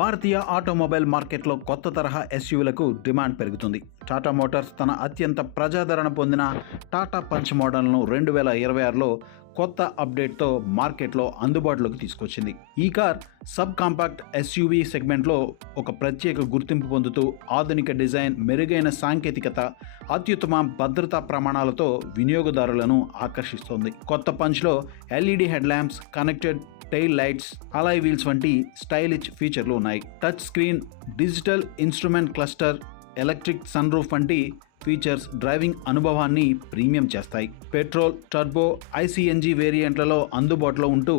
భారతీయ automobile మార్కెట్లో కొత్త తరహా ఎస్యూవీలకు డిమాండ్ పెరుగుతుంది. టాటా మోటార్స్ తన అత్యంత ప్రజాదరణ పొందిన టాటా పంచ్ మోడల్ను 2026లో కొత్త అప్డేట్తో మార్కెట్లో అందుబాటులోకి తీసుకొచ్చింది. ఈ కార్ సబ్ కాంపాక్ట్ ఎస్యూవీ సెగ్మెంట్లో ఒక ప్రత్యేక గుర్తింపు పొందుతూ ఆధునిక డిజైన్, మెరుగైన సాంకేతికత, అత్యుత్తమ భద్రతా ప్రమాణాలతో వినియోగదారులను ఆకర్షిస్తోంది. కొత్త పంచ్లో LED head lamps, connected tail lights, alloy wheels వంటి స్టైలిష్ ఫీచర్లు ఉన్నాయి. Touch screen, digital instrument cluster, electric sunroof వంటి ఫీచర్స్ డ్రైవింగ్ అనుభవాన్ని ప్రీమియం చేస్తాయి. పెట్రోల్, టర్బో, ఐసీఎన్జీ వేరియంట్లలో అందుబాటులో ఉంటూ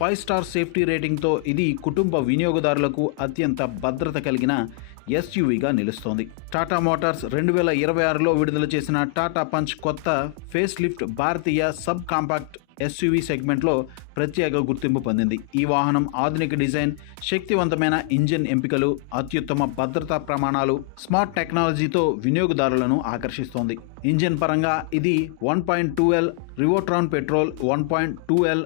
5 స్టార్ సేఫ్టీ రేటింగ్తో ఇది కుటుంబ వినియోగదారులకు అత్యంత భద్రత కలిగిన ఎస్యూవీగా నిలుస్తోంది. టాటా మోటార్స్ 2026లో విడుదల చేసిన టాటా పంచ్ కొత్త ఫేస్ లిఫ్ట్ భారతీయ సబ్ కాంపాక్ట్ ఎస్యూవీ సెగ్మెంట్లో ప్రత్యేక గుర్తింపు పొందింది. ఈ వాహనం ఆధునిక డిజైన్, శక్తివంతమైన ఇంజిన్ ఎంపికలు, అత్యుత్తమ భద్రతా ప్రమాణాలు, స్మార్ట్ టెక్నాలజీతో వినియోగదారులను ఆకర్షిస్తోంది. ఇంజిన్ పరంగా ఇది 1.2L Revotron petrol, 1.2L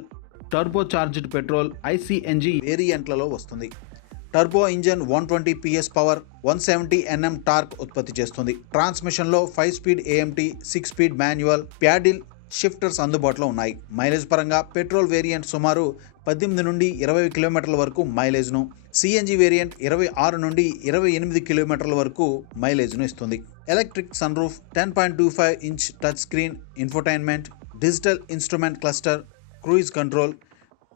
turbo charged petrol, ఐసీఎన్జీ వేరియంట్లలో వస్తుంది. Turbo engine 120 PS power, 170 Nm torque ఉత్పత్తి చేస్తుంది. ట్రాన్స్మిషన్లో 5 speed AMT, 6 speed manual, paddle shifters అందుబాటులో ఉన్నాయి. మైలేజ్ పరంగా పెట్రోల్ వేరియంట్ సుమారు 18 నుండి 20 కిలోమీటర్ల వరకు మైలేజ్ను, సిఎన్జి వేరియంట్ 26 నుండి 28 కిలోమీటర్ల వరకు మైలేజ్ను ఇస్తుంది. Electric sunroof, 10.25 inch touch screen, infotainment, digital instrument cluster, cruise control,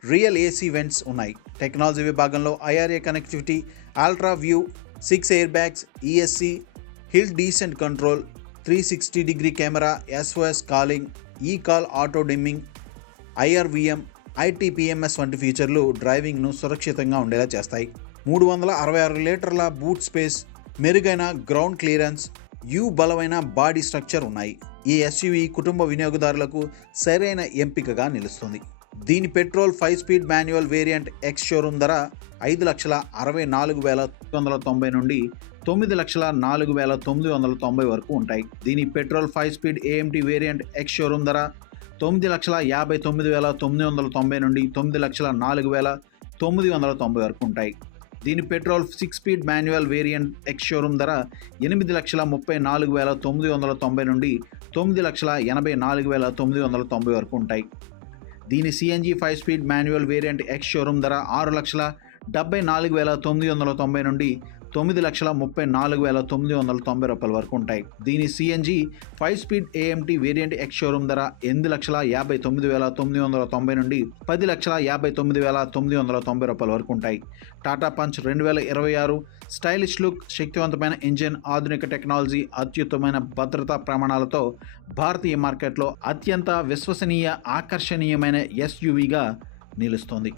rear AC vents ఉన్నాయి. టెక్నాలజీ విభాగంలో IRA connectivity, ultra view, 6 air bags, ESC, hill descent control, 360 degree camera, SOS calling, call auto dimming, IRVM, ITPMS వంటి ఫీచర్లు డ్రైవింగ్ను సురక్షితంగా ఉండేలా చేస్తాయి. 366 లీటర్ల boot space, మెరుగైన ground clearance, బలమైన బాడీ స్ట్రక్చర్ ఉన్నాయి. ఈ ఎస్యూవీ కుటుంబ వినియోగదారులకు సరైన ఎంపికగా నిలుస్తుంది. దీని petrol 5 speed manual variant ex showroom ధర 5,64,990 నుండి 9,04,990 వరకు ఉంటాయి. దీని petrol 5 speed AMT variant ex showroom ధర 9,59,990 నుండి 9,04,990 వరకు ఉంటాయి. దీని petrol 6 speed manual variant ex showroom ధర 8,34,990 నుండి 9,84,990 వరకు ఉంటాయి. దీని CNG 5 speed manual variant ex showroom ధర 6,74,990 నుండి 9,34,990 రూపాయల వరకు ఉంటాయి. దీని CNG 5 speed AMT variant ex showroom ధర 8,59,990 నుండి 10,59,990 రూపాయల వరకు ఉంటాయి. టాటా పంచ్ 2026 స్టైలిష్ లుక్, శక్తివంతమైన ఇంజిన్, ఆధునిక టెక్నాలజీ, అత్యుత్తమైన భద్రతా ప్రమాణాలతో భారతీయ మార్కెట్లో అత్యంత విశ్వసనీయ, ఆకర్షణీయమైన ఎస్యూవీగా నిలుస్తోంది.